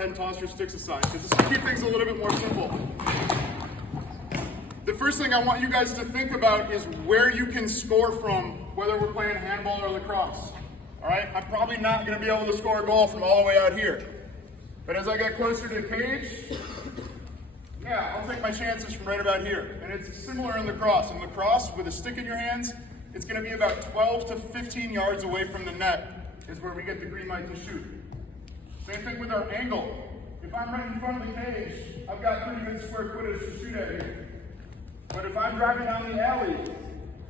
And toss your sticks aside, because this will keep things a little bit more simple. The first thing I want you guys to think about is where you can score from, whether we're playing handball or lacrosse. All right, I'm probably not going to be able to score a goal from all the way out here. But as I get closer to the cage, yeah, I'll take my chances from right about here. And it's similar in lacrosse. In lacrosse, with a stick in your hands, it's going to be about 12 to 15 yards away from the net is where we get the green light to shoot. Same thing with our angle. If I'm right in front of the cage, I've got pretty good square footage to shoot at here. But if I'm driving down the alley,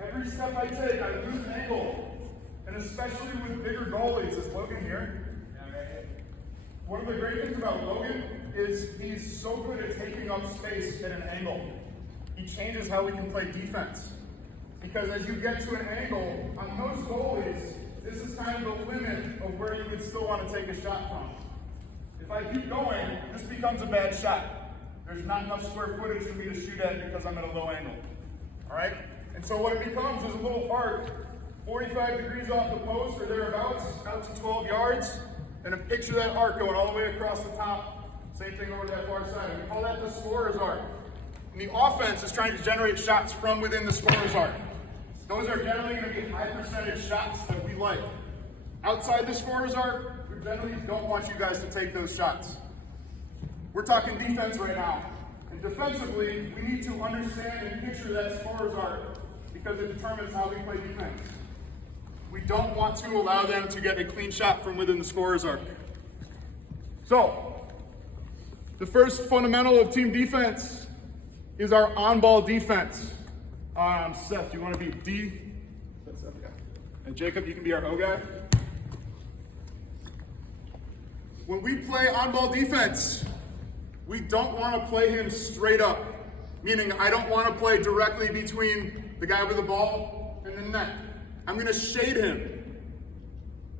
every step I take, I lose angle. And especially with bigger goalies, is Logan here? One of the great things about Logan is he's so good at taking up space at an angle. He changes how we can play defense. Because as you get to an angle, on most goalies, this is kind of the limit of where you would still want to take a shot from. If I keep going, this becomes a bad shot. There's not enough square footage for me to shoot at because I'm at a low angle. All right? And so what it becomes is a little arc, 45 degrees off the post or thereabouts, out to 12 yards, and then picture that arc going all the way across the top. Same thing over that far side. We call that the scorer's arc. And the offense is trying to generate shots from within the scorer's arc. Those are generally going to be high percentage shots that we like. Outside the scorer's arc, we generally don't want you guys to take those shots. We're talking defense right now. And defensively, we need to understand and picture that scorer's arc because it determines how we play defense. We don't want to allow them to get a clean shot from within the scorer's arc. So, the first fundamental of team defense is our on-ball defense. Seth, do you want to be D? That's Seth, yeah. And Jacob, you can be our O guy. When we play on-ball defense, we don't want to play him straight up. Meaning, I don't want to play directly between the guy with the ball and the net. I'm going to shade him.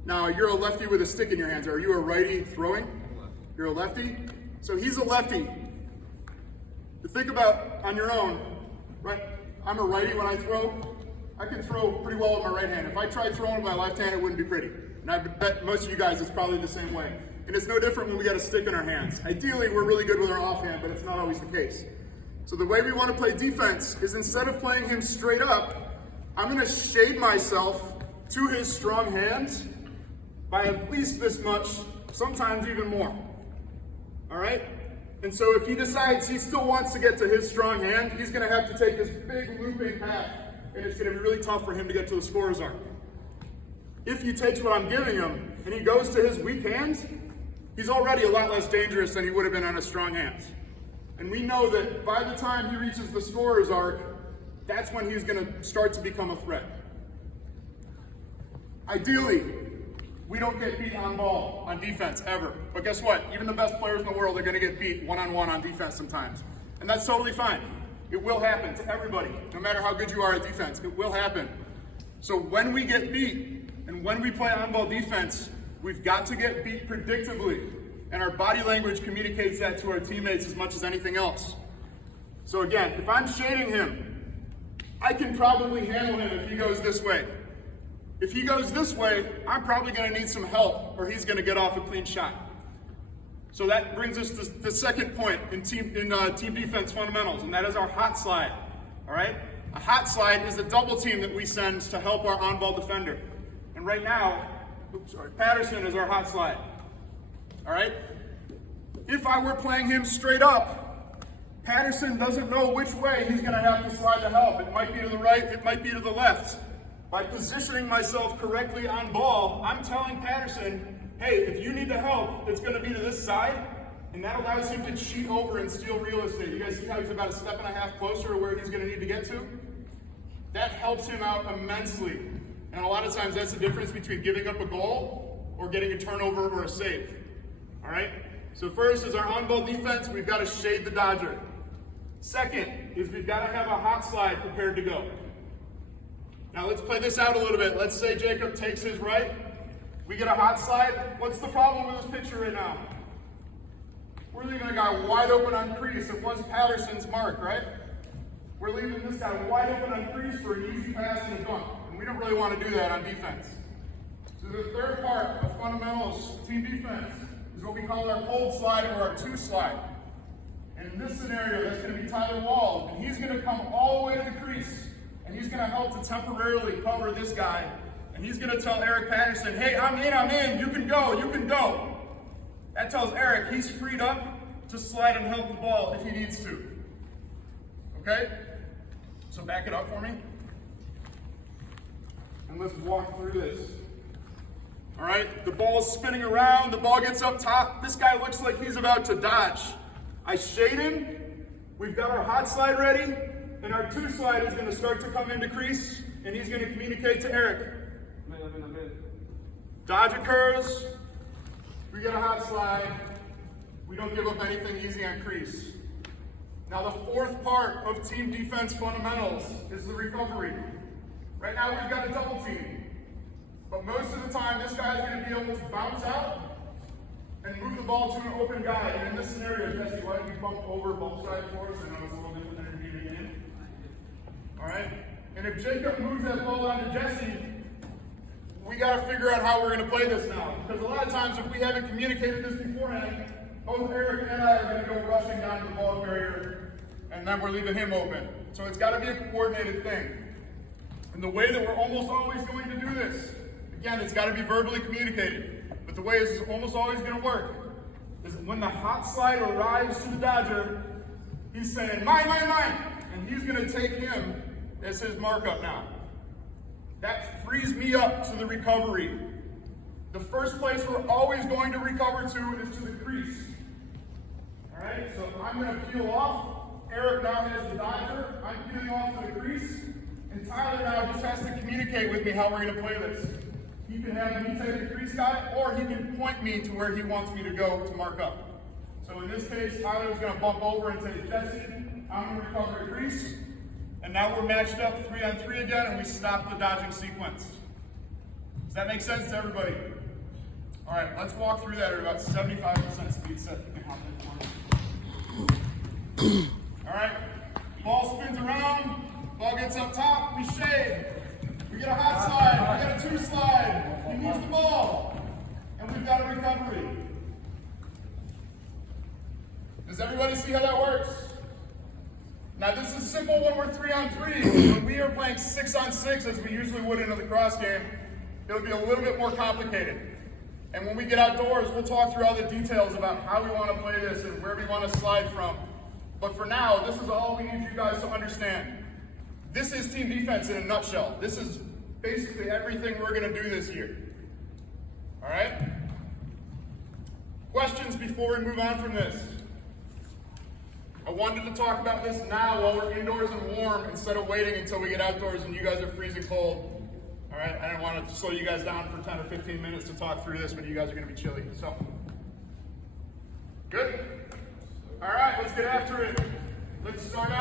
Now, you're a lefty with a stick in your hands. Are you a righty throwing? You're a lefty? So he's a lefty. To think about on your own, right? I'm a righty when I throw. I can throw pretty well with my right hand. If I tried throwing with my left hand, it wouldn't be pretty. And I bet most of you guys it's probably the same way. And it's no different when we got a stick in our hands. Ideally, we're really good with our offhand, but it's not always the case. So the way we want to play defense is instead of playing him straight up, I'm going to shade myself to his strong hands by at least this much, sometimes even more. All right? And so if he decides he still wants to get to his strong hand, he's going to have to take this big looping path, and it's going to be really tough for him to get to the scorer's arc. If he takes what I'm giving him and he goes to his weak hands, he's already a lot less dangerous than he would have been on his strong hands. And we know that by the time he reaches the scorer's arc, that's when he's going to start to become a threat. Ideally, we don't get beat on ball on defense ever. But guess what? Even the best players in the world are going to get beat one-on-one on defense sometimes. And that's totally fine. It will happen to everybody. No matter how good you are at defense, it will happen. So when we get beat and when we play on-ball defense, we've got to get beat predictably. And our body language communicates that to our teammates as much as anything else. So again, if I'm shading him, I can probably handle him if he goes this way. If he goes this way, I'm probably going to need some help or he's going to get off a clean shot. So that brings us to the second point in team defense fundamentals, and that is our hot slide. All right? A hot slide is a double team that we send to help our on-ball defender. And right now, Patterson is our hot slide. All right? If I were playing him straight up, Patterson doesn't know which way he's going to have to slide to help. It might be to the right, it might be to the left. By positioning myself correctly on ball, I'm telling Patterson, hey, if you need to help, it's going to be to this side, and that allows him to cheat over and steal real estate. You guys see how he's about a step and a half closer to where he's going to need to get to? That helps him out immensely. And a lot of times that's the difference between giving up a goal or getting a turnover or a save. All right? So first is our on-ball defense, we've got to shade the dodger. Second is we've got to have a hot slide prepared to go. Now let's play this out a little bit. Let's say Jacob takes his right. We get a hot slide. What's the problem with this picture right now? We're leaving a guy wide open on crease. It was Patterson's mark, right? We're leaving this guy wide open on crease for an easy pass and a dunk. And we don't really want to do that on defense. So the third part of fundamentals, team defense, is what we call our cold slide or our two slide. And in this scenario, that's going to be Tyler Wall, and he's going to come all the way to the crease, and he's going to help to temporarily cover this guy, and he's going to tell Eric Patterson, hey, I'm in, you can go, you can go. That tells Eric he's freed up to slide and help the ball if he needs to. Okay? So back it up for me. And let's walk through this. All right, the ball's spinning around, the ball gets up top. This guy looks like he's about to dodge. I shade him, we've got our hot slide ready, and our two slide is gonna start to come into crease, and he's gonna communicate to Eric. Dodge occurs, we get a hot slide, we don't give up anything easy on crease. Now the fourth part of team defense fundamentals is the recovery. Right now we've got a double team, but most of the time this guy's gonna be able to bounce out and move the ball to an open guy. And in this scenario, Jesse, why don't you bump over ball side for us? I know it's a little different than you're getting in. All right? And if Jacob moves that ball on to Jesse, we got to figure out how we're going to play this now. Because a lot of times, if we haven't communicated this beforehand, both Eric and I are going to go rushing down to the ball carrier, and then we're leaving him open. So it's got to be a coordinated thing. And the way that we're almost always going to do this, again, it's got to be verbally communicated. But the way this is almost always going to work is when the hot slide arrives to the Dodger, he's saying, mine, and he's going to take him as his markup now. That frees me up to the recovery. The first place we're always going to recover to is to the crease. All right, so I'm going to peel off. Eric now has the Dodger. I'm peeling off to the crease. And Tyler now just has to communicate with me how we're going to play this. He can have me take the crease guy, or he can point me to where he wants me to go to mark up. So in this case, Tyler's going to bump over and take Jesse. I'm going to recover a crease. And now we're matched up 3-on-3 again, and we stop the dodging sequence. Does that make sense to everybody? All right, let's walk through that at about 75% speed set. All right, ball spins around, ball gets up top, we shade. We get a hot slide, we get a two slide, he moves the ball, and we've got a recovery. Does everybody see how that works? Now this is simple when we're 3-on-3. When we are playing 6-on-6, as we usually would in a lacrosse game, it'll be a little bit more complicated. And when we get outdoors, we'll talk through all the details about how we want to play this and where we want to slide from. But for now, this is all we need you guys to understand. This is team defense in a nutshell. This is basically everything we're going to do this year. All right? Questions before we move on from this? I wanted to talk about this now while we're indoors and warm instead of waiting until we get outdoors and you guys are freezing cold. All right? I didn't want to slow you guys down for 10 or 15 minutes to talk through this when you guys are going to be chilly. So, good? All right, let's get after it. Let's start out.